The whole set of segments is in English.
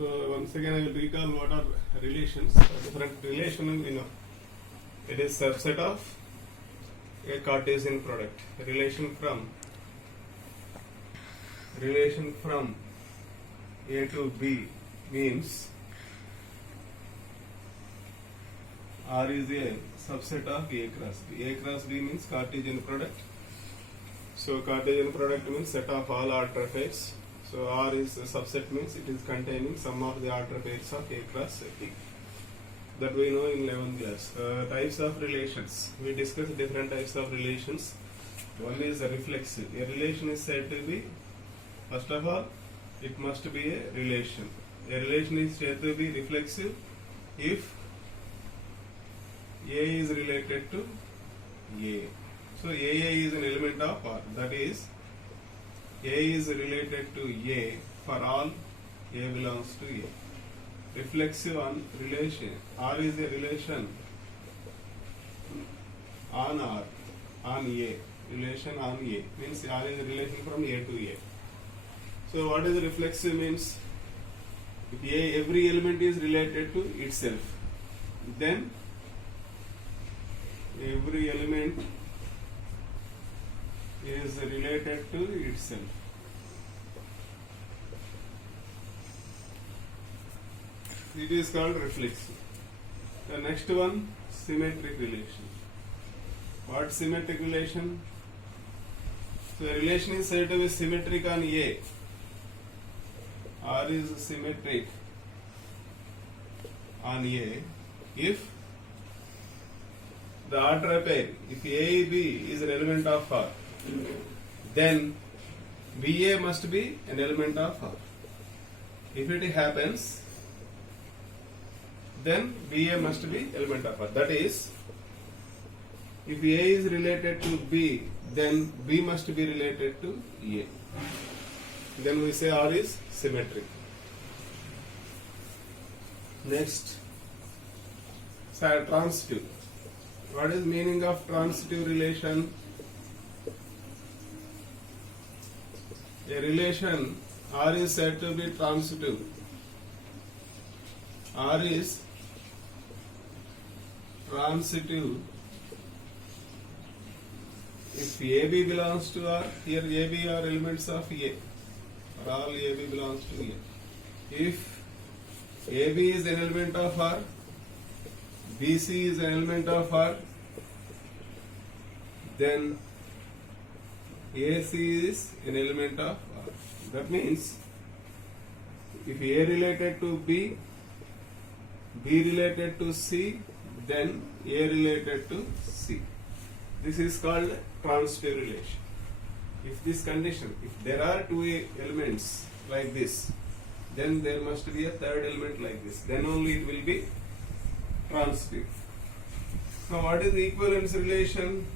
So once again I will recall what are relations. Different relation we know. It is subset of a Cartesian product. Relation from A to B means R is a subset of A cross B. A cross B means Cartesian product. So Cartesian product means set of all order pairs. So R is a subset means it is containing some of the order pairs of A cross B. That we know in 11th class. Types of relations. We discussed different types of relations. One is a reflexive. A relation is said to be, first of all, it must be a relation. A relation is said to be reflexive if A is related to A. So AA is an element of R. That is, A is related to A for all A belongs to A. Reflexive on relation. R is a relation on R, on A. Relation on A means R is a relation from A to A. So what is reflexive means? If every element is related to itself, then every element is related to itself. It is called reflexive. The next one, symmetric relation. What symmetric relation? So a relation is said to be symmetric on A. R is symmetric on A if the order pair, if AB is an element of R, then BA must be an element of R. If it happens, then BA must be element of R. That is, if A is related to B, then B must be related to A. Then we say R is symmetric. Next, transitive. What is meaning of transitive relation? A relation R is said to be transitive. R is transitive if AB belongs to R. Here AB are elements of A. For all AB belongs to A. If AB is an element of R, BC is an element of R, then AC is an element of R. That means if A related to B, B related to C, then A related to C. This is called transitive relation. If this condition, if there are two elements like this, then there must be a third element like this. Then only it will be transitive. Now what is equivalence relation?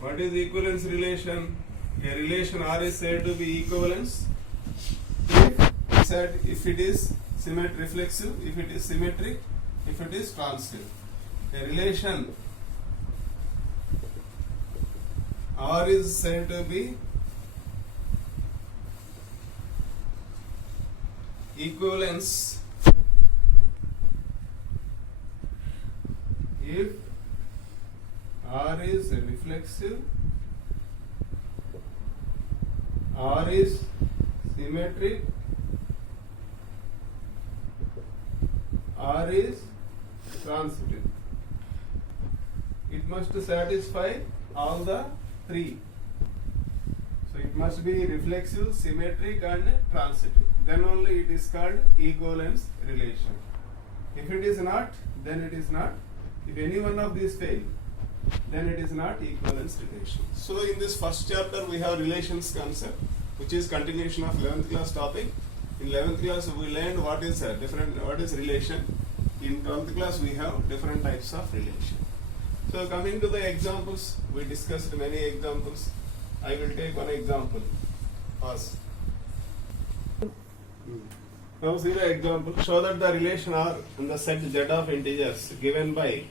What is equivalence relation? A relation R is said to be equivalence if it is symmetric reflexive, if it is symmetric, if it is transitive. A relation R is said to be equivalence if R is reflexive, R is symmetric, R is transitive. It must satisfy all the three. So it must be reflexive, symmetric and transitive. Then only it is called equivalence relation. If it is not, then it is not. If any one of these fail, then it is not equivalence relation. So in this first chapter we have relations concept, which is continuation of 11th class topic. In 11th class we learned what is relation. In 12th class we have different types of relation. So coming to the examples, we discussed many examples. I will take one example. Pause. Now see the example. Show that the relation R in the set Z of integers given by,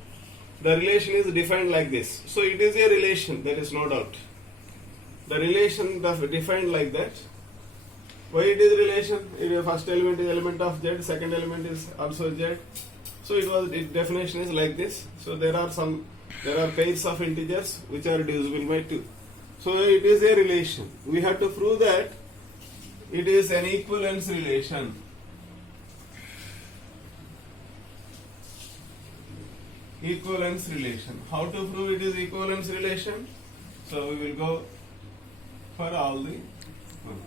the relation is defined like this. So it is a relation, there is no doubt. the relation defined like that. Why it is relation? If the first element is element of Z, second element is also Z. So its definition is like this. So there are pairs of integers which are divisible by 2. So it is a relation. We have to prove that it is an equivalence relation. Equivalence relation. How to prove it is equivalence relation? So we will go for all the one.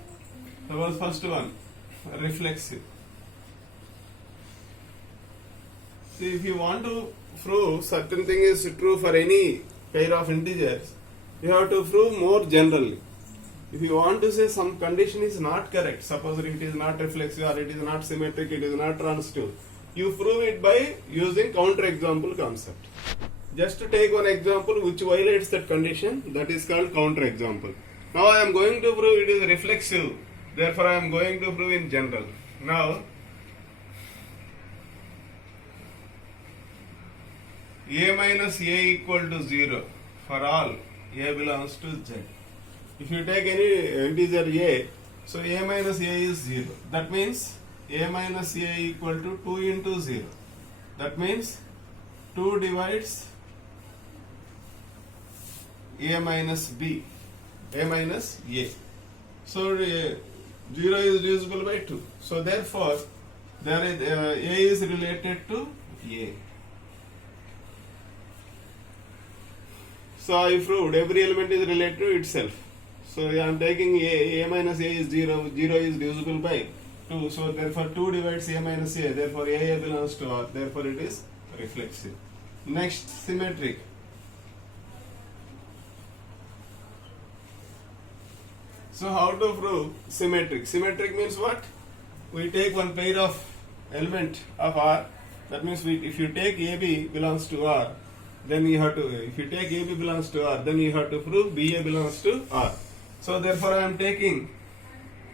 Suppose first one, reflexive. See, if you want to prove certain thing is true for any pair of integers, you have to prove more generally. If you want to say some condition is not correct, suppose it is not reflexive or it is not symmetric, it is not transitive, you prove it by using counter-example concept. Just to take one example which violates that condition, that is called counter-example. Now I am going to prove it is reflexive, therefore I am going to prove in general. Now, A minus A equal to 0 for all A belongs to Z. If you take any integer A, so A minus A is 0. That means A minus A equal to 2 into 0. That means 2 divides A minus B, A minus A. So 0 is divisible by 2. So therefore, there is A is related to A. So I proved every element is related to itself. So I am taking A minus A is 0, 0 is divisible by 2. So therefore 2 divides A minus A, therefore A belongs to R, therefore it is reflexive. Next, symmetric. So how to prove symmetric? Symmetric means what? We take one pair of element of R, that means if you take AB belongs to R, then you have to, if you take AB belongs to R, then you have to prove BA belongs to R. So therefore I am taking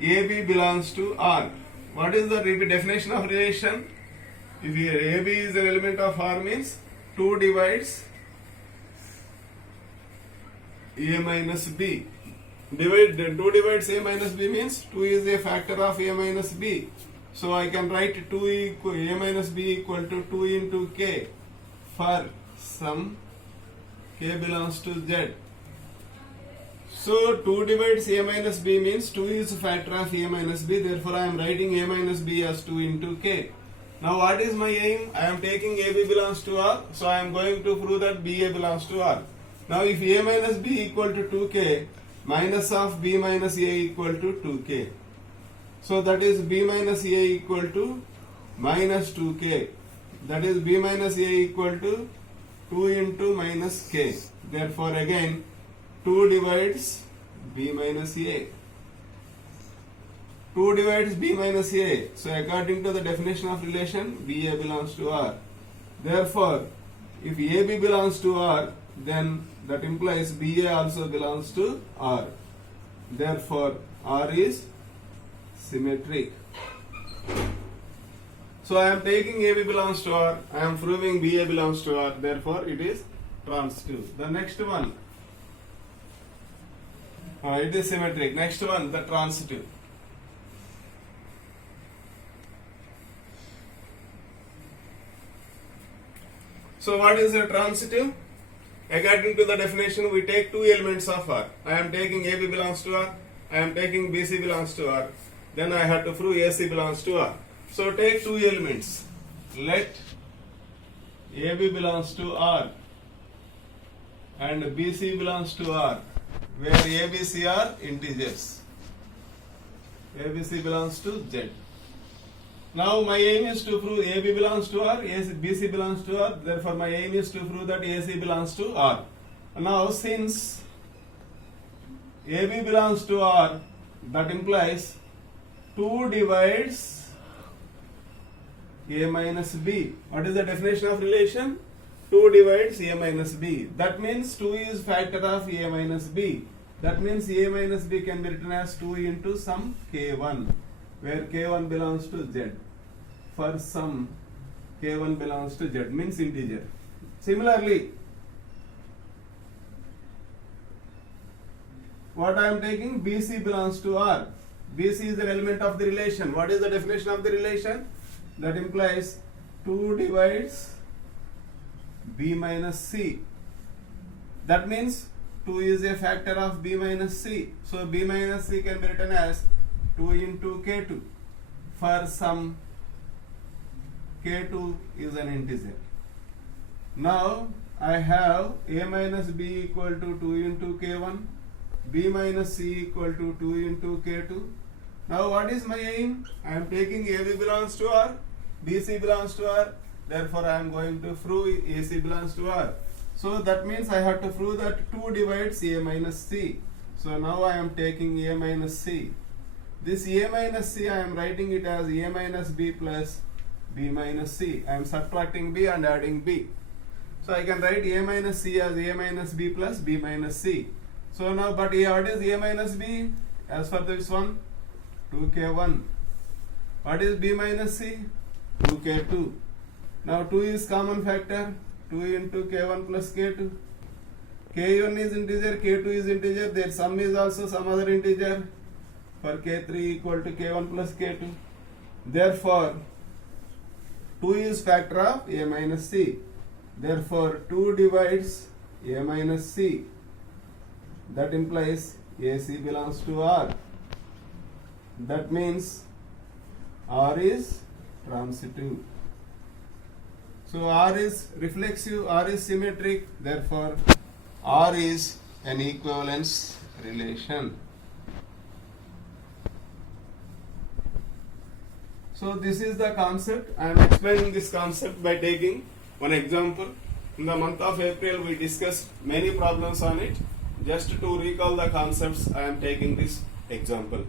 AB belongs to R. What is the definition of relation? If AB is an element of R means 2 divides A minus B. 2 divides A minus B means 2 is a factor of A minus B. So I can write A minus B equal to 2 into K for some K belongs to Z. So 2 divides A minus B means 2 is a factor of A minus B, therefore I am writing A minus B as 2 into K. Now what is my aim? I am taking AB belongs to R, so I am going to prove that BA belongs to R. Now if A minus B equal to 2K, minus of B minus A equal to 2K. So that is B minus A equal to minus 2K. That is B minus A equal to 2 into minus K. Therefore again 2 divides B minus A. 2 divides B minus A. So according to the definition of relation, BA belongs to R. Therefore, if AB belongs to R, then that implies BA also belongs to R. Therefore, R is symmetric. So I am taking AB belongs to R, I am proving BA belongs to R, therefore it is transitive. The next one, it is symmetric. Next one, the transitive. So what is a transitive? According to the definition, we take two elements of R. I am taking AB belongs to R, I am taking BC belongs to R. Then I have to prove AC belongs to R. So take two elements. Let AB belongs to R and BC belongs to R, where ABC are integers. ABC belongs to Z. Now my aim is to prove AB belongs to R, BC belongs to R, therefore my aim is to prove that AC belongs to R. Now since AB belongs to R, that implies 2 divides A minus B. What is the definition of relation? 2 divides A minus B. That means 2 is factor of A minus B. That means A minus B can be written as 2 into some K1, where K1 belongs to Z. For some K1 belongs to Z, means integer. Similarly, what I am taking? BC belongs to R. BC is the element of the relation. What is the definition of the relation? That implies 2 divides B minus C. That means 2 is a factor of B minus C. So B minus C can be written as 2 into K2 for some K2 is an integer. Now I have A minus B equal to 2 into K1, B minus C equal to 2 into K2. Now what is my aim? I am taking AB belongs to R, BC belongs to R, therefore I am going to prove AC belongs to R. So that means I have to prove that 2 divides A minus C. So now I am taking A minus C. This A minus C I am writing it as A minus B plus B minus C. I am subtracting B and adding B. So I can write A minus C as A minus B plus B minus C. So now, but what is A minus B? As for this one, 2K1. What is B minus C? 2K2. Now 2 is common factor. 2 into K1 plus K2. K1 is integer, K2 is integer. Their sum is also some other integer. For K3 equal to K1 plus K2. Therefore, 2 is factor of A minus C. Therefore, 2 divides A minus C. That implies AC belongs to R. That means R is transitive. So R is reflexive, R is symmetric, therefore R is an equivalence relation. So this is the concept. I am explaining this concept by taking one example. In the month of April we discussed many problems on it. Just to recall the concepts, I am taking this example.